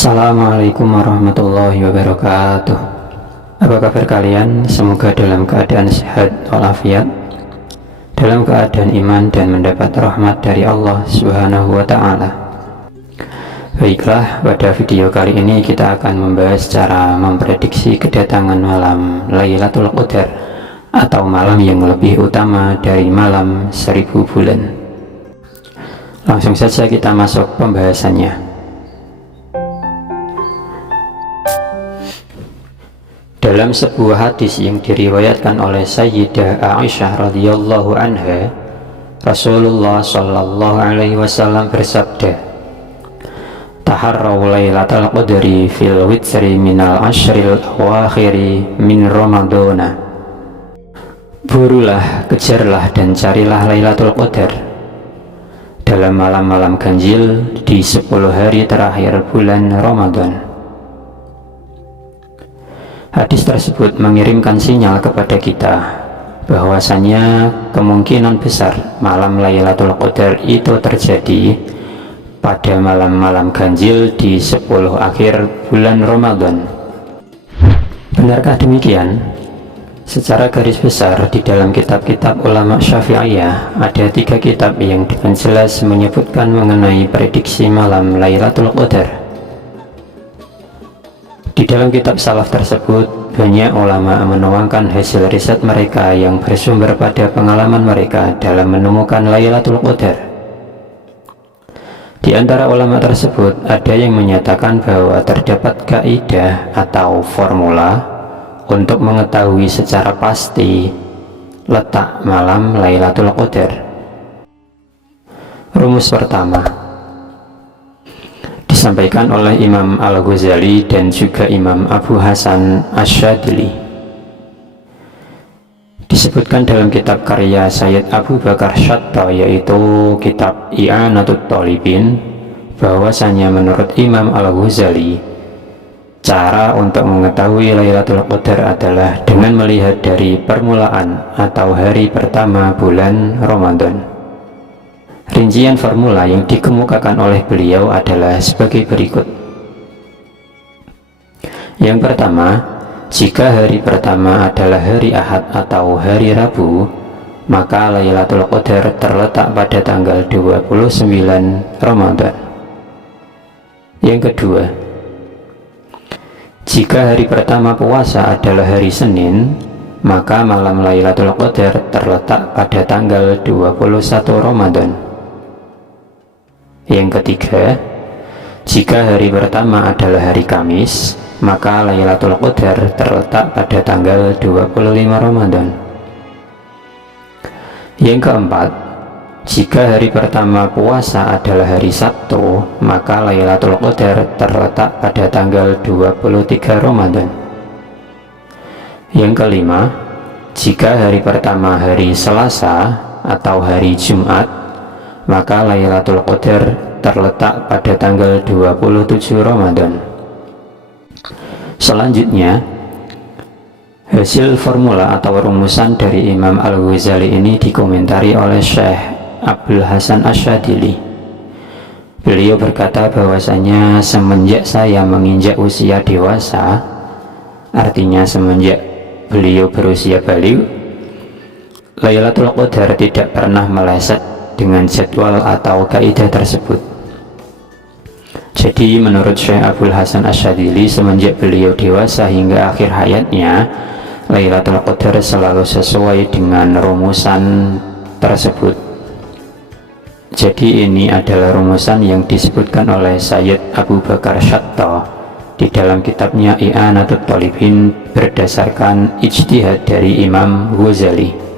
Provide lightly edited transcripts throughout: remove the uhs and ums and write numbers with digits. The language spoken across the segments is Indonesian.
Assalamualaikum warahmatullahi wabarakatuh. Apa kabar kalian? Semoga dalam keadaan sehat walafiat, dalam keadaan iman dan mendapat rahmat dari Allah Subhanahu wa ta'ala. Baiklah, pada video kali ini kita akan membahas cara memprediksi kedatangan malam Lailatul Qadar atau malam yang lebih utama dari malam 1000 bulan. Langsung saja kita masuk pembahasannya. Dalam sebuah hadis yang diriwayatkan oleh Sayyidah Aisyah radhiyallahu anha, Rasulullah sallallahu alaihi wasallam bersabda, "Taharraw lailatal qadri fil witri minal ashril awakhiri min Ramadana." Burulah, kejarlah dan carilah Lailatul Qadar dalam malam-malam ganjil di 10 hari terakhir bulan Ramadan. Hadis tersebut mengirimkan sinyal kepada kita bahwasanya kemungkinan besar malam Lailatul Qadar itu terjadi pada malam-malam ganjil di 10 akhir bulan Ramadan. Benarkah demikian? Secara garis besar di dalam kitab-kitab ulama Syafi'iyah ada 3 kitab yang dengan jelas menyebutkan mengenai prediksi malam Lailatul Qadar. Di dalam kitab salaf tersebut, banyak ulama menuangkan hasil riset mereka yang bersumber pada pengalaman mereka dalam menemukan Lailatul Qadar. Di antara ulama tersebut, ada yang menyatakan bahwa terdapat kaidah atau formula untuk mengetahui secara pasti letak malam Lailatul Qadar. Rumus pertama disampaikan oleh Imam Al-Ghazali dan juga Imam Abu Hasan Asyadili. Disebutkan dalam kitab karya Sayyid Abu Bakar Syatta, yaitu kitab I'anatut Thalibin, bahwasanya menurut Imam Al-Ghazali, cara untuk mengetahui Lailatul Qadar adalah dengan melihat dari permulaan atau hari pertama bulan Ramadan. Rincian formula yang dikemukakan oleh beliau adalah sebagai berikut. Yang pertama, jika hari pertama adalah hari Ahad atau hari Rabu, maka Lailatul Qadar terletak pada tanggal 29 Ramadan. Yang kedua, jika hari pertama puasa adalah hari Senin, maka malam Lailatul Qadar terletak pada tanggal 21 Ramadan. Yang ketiga, jika hari pertama adalah hari Kamis, maka Lailatul Qadar terletak pada tanggal 25 Ramadan. Yang keempat, jika hari pertama puasa adalah hari Sabtu, maka Lailatul Qadar terletak pada tanggal 23 Ramadan. Yang kelima, jika hari pertama hari Selasa atau hari Jumat, maka Lailatul Qadar terletak pada tanggal 27 Ramadan. Selanjutnya, hasil formula atau rumusan dari Imam Al-Ghazali ini dikomentari oleh Syekh Abdul Hasan Asyadili. Beliau berkata bahwasanya semenjak saya menginjak usia dewasa, artinya semenjak beliau berusia baligh, Lailatul Qadar tidak pernah meleset dengan jadwal atau kaidah tersebut. Jadi menurut Syekh Abdul Hasan Asyadili, semenjak beliau dewasa hingga akhir hayatnya, Lailatul Qadar selalu sesuai dengan rumusan tersebut. Jadi ini adalah rumusan yang disebutkan oleh Sayyid Abu Bakar Syatta di dalam kitabnya I'anatut Thalibin berdasarkan ijtihad dari Imam Ghazali.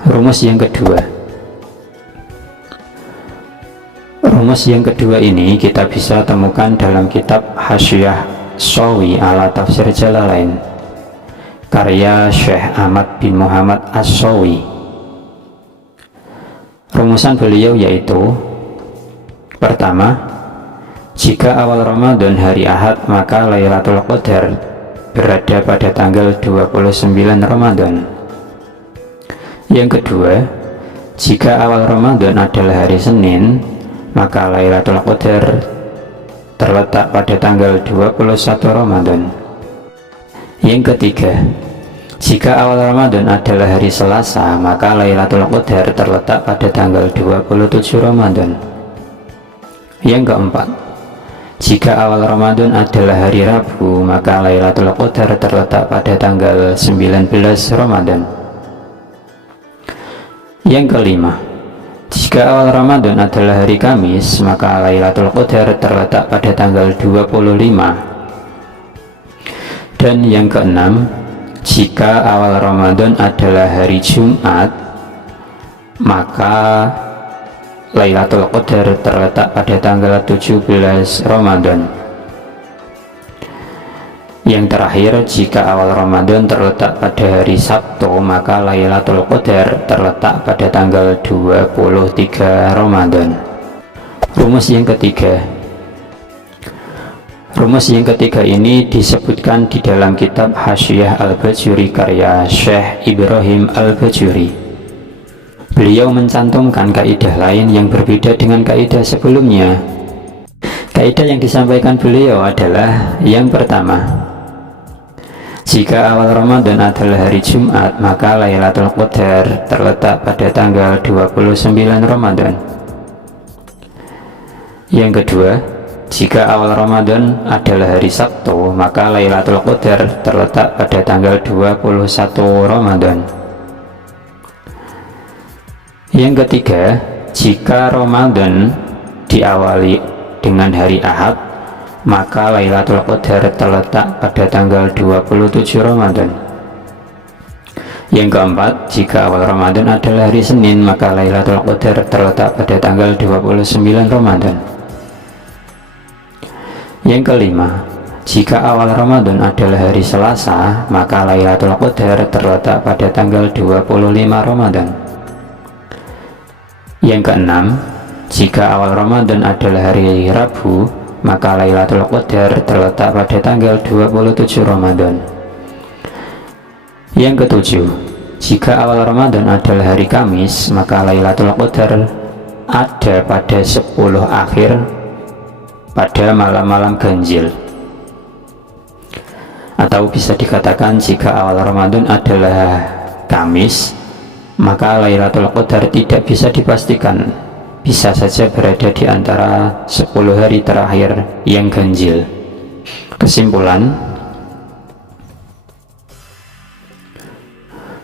Rumus yang kedua. Rumus yang kedua ini kita bisa temukan dalam kitab Hasyiah Shawi ala Tafsir Jalalain karya Syekh Ahmad bin Muhammad As-Shawi. Rumusan beliau yaitu: pertama, jika awal Ramadan hari Ahad, maka Lailatul Qadar berada pada tanggal 29 Ramadan. Yang kedua, jika awal Ramadan adalah hari Senin, maka Lailatul Qadar terletak pada tanggal 21 Ramadan. Yang ketiga, jika awal Ramadan adalah hari Selasa, maka Lailatul Qadar terletak pada tanggal 27 Ramadan. Yang keempat, jika awal Ramadan adalah hari Rabu, maka Lailatul Qadar terletak pada tanggal 19 Ramadan. Yang kelima, jika awal Ramadan adalah hari Kamis, maka Lailatul Qadar terletak pada tanggal 25. Dan yang keenam, jika awal Ramadan adalah hari Jumat, maka Lailatul Qadar terletak pada tanggal 17 Ramadan. Yang terakhir, jika awal Ramadan terletak pada hari Sabtu, maka Lailatul Qadar terletak pada tanggal 23 Ramadan. Rumus yang ketiga. Rumus yang ketiga ini disebutkan di dalam kitab Hasyiah Al-Bajuri karya Syekh Ibrahim Al-Bajuri. Beliau mencantumkan kaidah lain yang berbeda dengan kaidah sebelumnya. Kaidah yang disampaikan beliau adalah yang pertama, jika awal Ramadan adalah hari Jumat, maka Lailatul Qadar terletak pada tanggal 29 Ramadan. Yang kedua, jika awal Ramadan adalah hari Sabtu, maka Lailatul Qadar terletak pada tanggal 21 Ramadan. Yang ketiga, jika Ramadan diawali dengan hari Ahad, maka Lailatul Qadar terletak pada tanggal 27 Ramadan. Yang keempat, jika awal Ramadan adalah hari Senin, maka Lailatul Qadar terletak pada tanggal 29 Ramadan. Yang kelima, jika awal Ramadan adalah hari Selasa, maka Lailatul Qadar terletak pada tanggal 25 Ramadan. Yang keenam, jika awal Ramadan adalah hari Rabu, maka Lailatul Qadar terletak pada tanggal 27 Ramadan. Yang ketujuh, jika awal Ramadan adalah hari Kamis, maka Lailatul Qadar ada pada 10 akhir pada malam-malam ganjil. Atau bisa dikatakan jika awal Ramadan adalah Kamis, maka Lailatul Qadar tidak bisa dipastikan, bisa saja berada di antara 10 hari terakhir yang ganjil. Kesimpulan,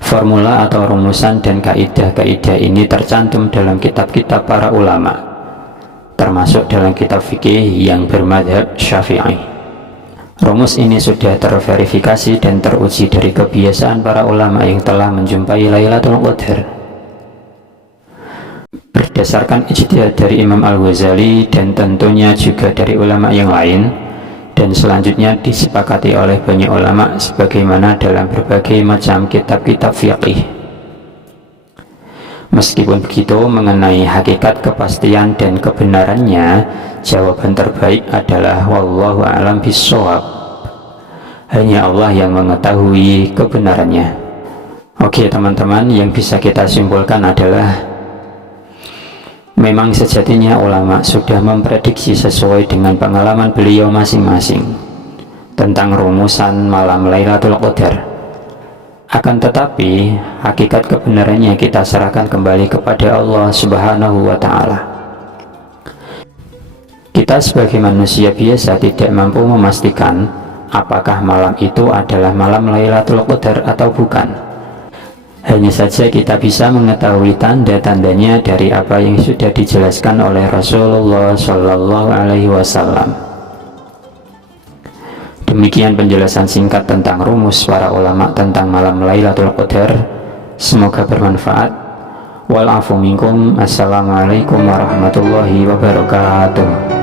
formula atau rumusan dan kaidah-kaidah ini tercantum dalam kitab-kitab para ulama, termasuk dalam kitab fikih yang bermadhab Syafi'i. Rumus ini sudah terverifikasi dan teruji dari kebiasaan para ulama yang telah menjumpai Lailatul Qadar. Berdasarkan ijtihad dari Imam Al-Ghazali dan tentunya juga dari ulama yang lain, dan selanjutnya disepakati oleh banyak ulama sebagaimana dalam berbagai macam kitab-kitab fiqih. Meskipun begitu, mengenai hakikat kepastian dan kebenarannya, jawaban terbaik adalah wallahu a'lam bishawab. Hanya Allah yang mengetahui kebenarannya. Oke teman-teman, yang bisa kita simpulkan adalah memang sejatinya ulama sudah memprediksi sesuai dengan pengalaman beliau masing-masing tentang rumusan malam Lailatul Qadar. Akan tetapi, hakikat kebenarannya kita serahkan kembali kepada Allah Subhanahu wa Ta'ala. Kita sebagai manusia biasa tidak mampu memastikan apakah malam itu adalah malam Lailatul Qadar atau bukan. Hanya saja kita bisa mengetahui tanda-tandanya dari apa yang sudah dijelaskan oleh Rasulullah Shallallahu Alaihi Wasallam. Demikian penjelasan singkat tentang rumus para ulama tentang malam Lailatul Qadar. Semoga bermanfaat. Wal afu minkum. Assalamualaikum warahmatullahi wabarakatuh.